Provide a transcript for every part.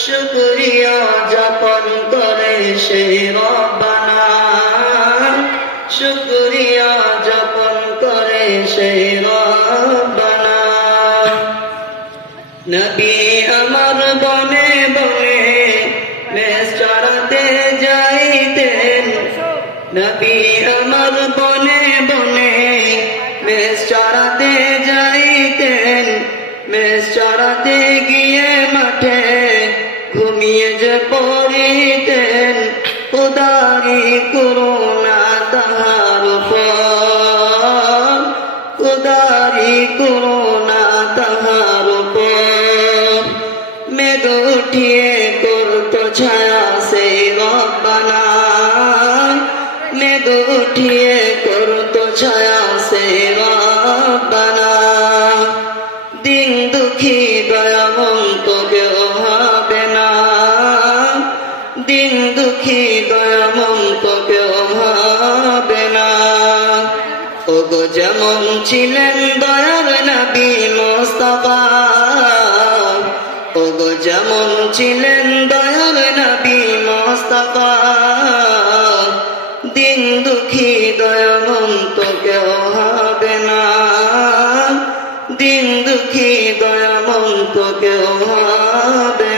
শুক্রিয়া যাপন করে শুক্রিয়া যাপন করে নবী আমার বনে বনে মেষ নবী আমার বনে বনে মেষ চড়াতে চড়াতে গিয়ে মাঠে ঘুমিয়ে যে পড়িতেন, উদারি করুণা তাহার উপর। উদারি করুণা তাহার উপর। মেঘ উঠিয়ে করতো ছায়া সেই রব্বানা মেঘ দিন দুঃখী দয়ামন্ত কেউ হবে না। ওগো, যেমন ছিলেন দয়ার নবী মোস্তফা, ওগো, যেমন ছিলেন দয়ার নবী মোস্তফা, দিন দুঃখী দয়ামন্ত কেউ হবে না। দিন দুঃখী দয়ামন্ত কেউ হবে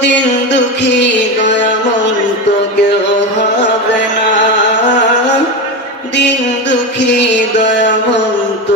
দিন দুঃখী গরমন তো কেউ হবে না। দিন দুঃখী দয়ামন্ত